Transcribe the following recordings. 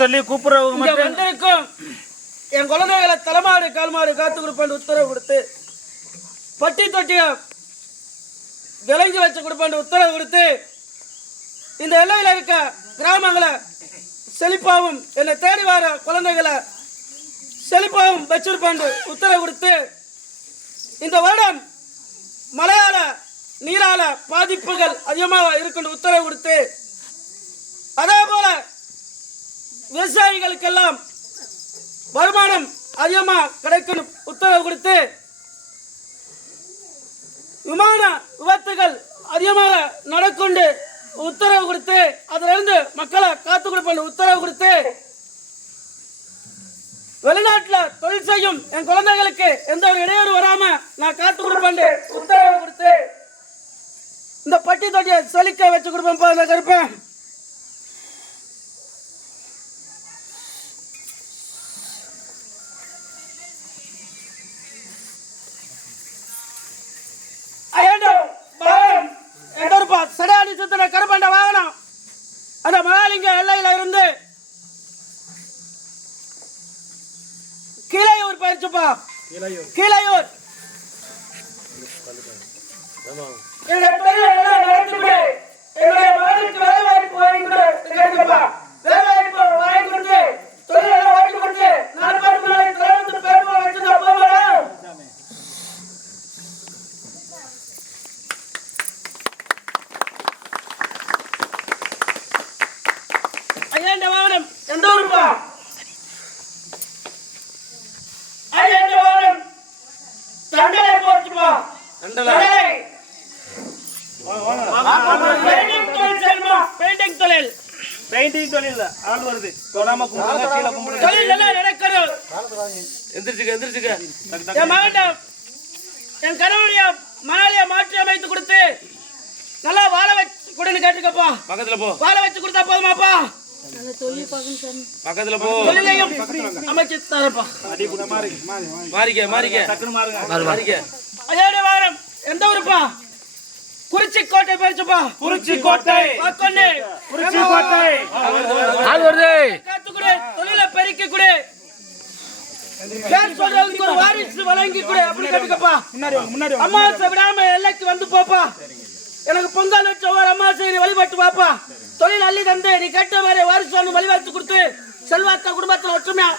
சொல்லி கூப்பிடுறவங்க மட்டும் வந்திருக்கும் என் குழந்தைகளை தலைமாடு கால்மாடு காத்து கொடுப்பேன் உத்தரவு கொடுத்து பட்டி தொட்டிய விளங்கி வச்சு கொடுப்பேன் உத்தரவு கொடுத்து இந்த எல்லையில் இருக்க கிராமங்களை செழிப்பாவும் என்னை தேடி வர குழந்தைகளை செழிப்பாவும் வச்சிருப்பேன் உத்தரவு கொடுத்து இந்த வருடம் மழையால நீரால பாதிப்புகள் அதிகமாக இருக்குன்னு உத்தரவு கொடுத்து அதே போல விவசாயிகளுக்கெல்லாம் வருமானம் அதிகமாக கிடைக்கணும் உத்தரவு கொடுத்து விமான விபத்துகள் அதிகமாக நடக்கொண்டு உத்தரவு கொடுத்து அதிலிருந்து மக்களை காத்து கொடுப்பேன் உத்தரவு கொடுத்து வெளிநாட்டில் தொழில் செய்யும் என் குழந்தைகளுக்கு எந்த ஒரு இடையூறு வராம நான் காத்து கொடுப்பேன் உத்தரவு கொடுத்து இந்த பட்டி தொட்டியை செழிக்க வச்சு கொடுப்பேன் கருப்பேன் ஐயோ வாகனம் எந்தொருப்பா சடையாடி சுத்தின கருப்பண்ட வாகனம் அந்த மகாலிங்க எல்லையில இருந்து கீழையூர் பயிற்சிப்பா கீழையூர் என்னுடைய மகனுக்கு வேலை வாய்ப்பு வாங்கி. வேலை வாய்ப்பு வாங்கி கொடுத்து, தொழிலை எல்லாம் வாங்கி கொடுத்து, நான் பாட்டு நாளை தலைவந்து பேருமா வச்சிருந்தா போமாடா? ஐயா இந்த வாகனம் எந்த ஊருப்பா ஐயா இந்த வாகனம் தண்டனை போச்சுப்பா தண்டனை பெயிண்டிங் தொழில் செய்யணுமா பெயிண்டிங் தொழில். பெயிண்டிங் தொழில் ஆள் வருது. தொடாம கும்பிடுங்க கீழே கும்பிடுங்க. தொழில் எல்லாம் நடக்கணும் எந்திரிச்சுக்க எந்திரிச்சுக்க. என் மகன்ட என் கணவனுடைய மாற்றி அமைத்து கொடுத்து நல்லா வாழ வச்சு கொடுன்னு கேட்டுக்கப்பா. பக்கத்துல போ. வாழ வச்சு கொடுத்தா போதுமாப்பா. பக்கத்துல போ. அமைச்சு தரப்பா மாறிக்க மாறிக்க. மாறிக்க. ஐயாவுடைய வாகனம் எந்த ஊருப்பா? குறிச்சி கோட்டை போயிடுச்சுப்பா குறிச்சி கோட்டை வாக்கொண்டு. குறிச்சி கோட்டை ஆள் வருது. காத்து கொடு தொழிலை பெருக்கி கொடு பேர் ஒரு வாரிசு வழங்கி கொடு அப்படி கேட்டுக்கப்பா. முன்னாடி அமாவாசை விடாம எல்லைக்கு வந்து போப்பா. எனக்கு பொங்கல் வச்ச ஒரு அமாவாசை நீ வழிபட்டு வாப்பா. தொழில் அள்ளி தந்து நீ கேட்ட மாதிரி வாரிசு வழிபாட்டு கொடுத்து செல்வாக்க குடும்பத்துல ஒற்றுமையா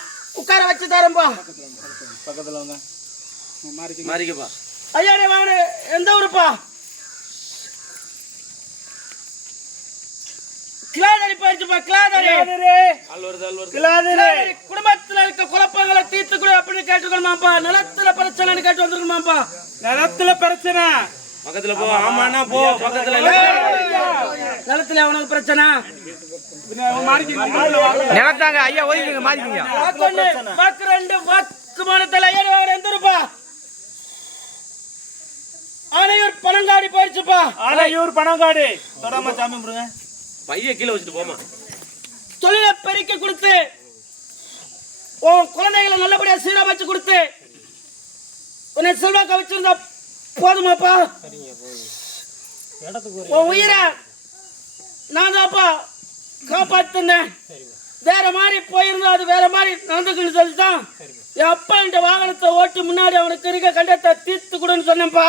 உட்கார வச்சு பக்கத்துல மாறிக்கப்பா. ஐயாடே வாங்க எந்த ஊருப்பா? கிளாதரி போயிடுச்சுப்பா கிளாதரி கிளாதிரே குடும்பத்துல இருக்க குழப்பங்களை தீர்த்து கொடு அப்படின்னு கேட்டுக்கணுமாப்பா. நிலத்துல பிரச்சனைன்னு கேட்டு வந்துருக்கணுமாப்பா. நிலத்துல பிரச்சனை. பக்கத்துல போ. ஆமாண்ணா போ. பக்கத்துல இல்ல. நிலத்துல அவனுக்கு பிரச்சனை? நிலத்தாங்க ஐயா ஒதுக்கிங்க மாறிக்கிங்க. வாக்கு ரெண்டு வாக்கு மனத்துல ஏழு வாங்க எந்த ரூபா ஆனையூர் பனங்காடி போயிடுச்சுப்பா ஆனையூர் பணங்காடு தொடாம சாமி கும்பிடுங்க. பைய கீழே வச்சுட்டு போமா தொழிலை பெருக்கி கொடுத்து உன் குழந்தைகளை நல்லபடியா சீரமைச்சு கொடுத்து உன்னை செல்வாக்க வச்சிருந்தா போதுமாப்பா. உன் உயிரை நான் தான்ப்பா காப்பாத்துனேன். வேற மாதிரி போயிருந்தா அது வேற மாதிரி நடந்துக்குன்னு சொல்லிட்டான் என் அப்பா இந்த வாகனத்தை ஓட்டி முன்னாடி அவனுக்கு இருக்க கண்டத்தை தீர்த்து கொடுன்னு சொன்னேன்ப்பா.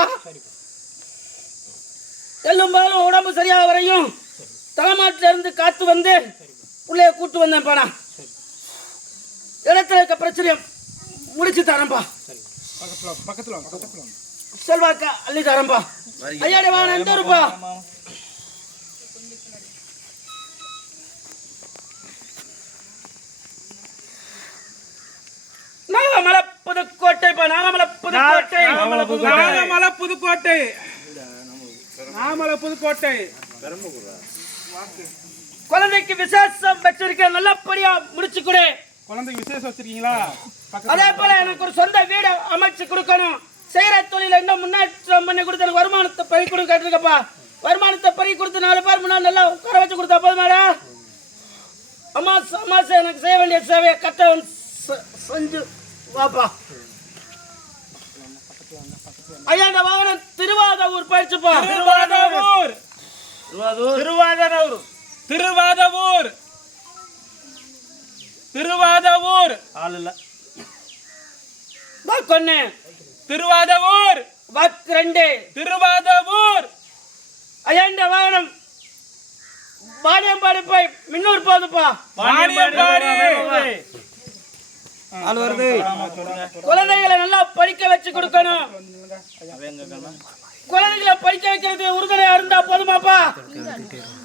எல்லும் போலும் உடம்பு சரியாக வரையும். தலைமாட்டிலிருந்து காத்து வந்து பிள்ளைய கூட்டு வந்தேன் பாடா இடத்துல இருக்க பிரச்சனையை முடிச்சு தரம்பா செல்வாக்கா அள்ளி தரம்பா ஐயாடி வாங்க எந்த ஊருப்பா நாகமலை புதுக்கோட்டை நாகமலை புதுக்கோட்டை. நாகமலை புதுக்கோட்டை. நாகமலை புதுக்கோட்டை. குழந்தைக்கு விசேஷம் வச்சிருக்க நல்லபடியா முடிச்சு கொடு குழந்தைக்கு விசேஷம் வச்சிருக்கீங்களா? அதே போல எனக்கு ஒரு சொந்த வீடு அமைச்சு கொடுக்கணும். செய்யற தொழில இன்னும் முன்னேற்றம் பண்ணி கொடுத்து எனக்கு வருமானத்தை பறி கொடு கேட்டிருக்கப்பா. வருமானத்தை பறி கொடுத்து நாலு பேர் முன்னாடி நல்லா உட்கார வச்சு கொடுத்தா போதுமாடா அம்மா அம்மாசை எனக்கு செய்ய வேண்டிய சேவையை கட்டவன் செ- செஞ்சு வாப்பா. ஐயா இந்த வாகனம் திருவாதூர் போயிடுச்சுப்பா. திருவாதூர் திருவாதூர் திருவாதூர் திருவாதூர் திருவாதவூர். ஆள் இல்ல. வாக்கொன்னு திருவாதவூர். வாக்கு ரெண்டு. திருவாதவூர். அயண்ட வாகனம். பாடியம்பாடி போய் மின்னூர் போகுதுப்பா. வாணியம்பாடி. ஆள் வருது. குழந்தைகளை நல்லா படிக்க வச்சு கொடுக்கணும். குழந்தைகளை படிக்க வைக்கிறது உறுதுணையா இருந்தா போதுமாப்பா.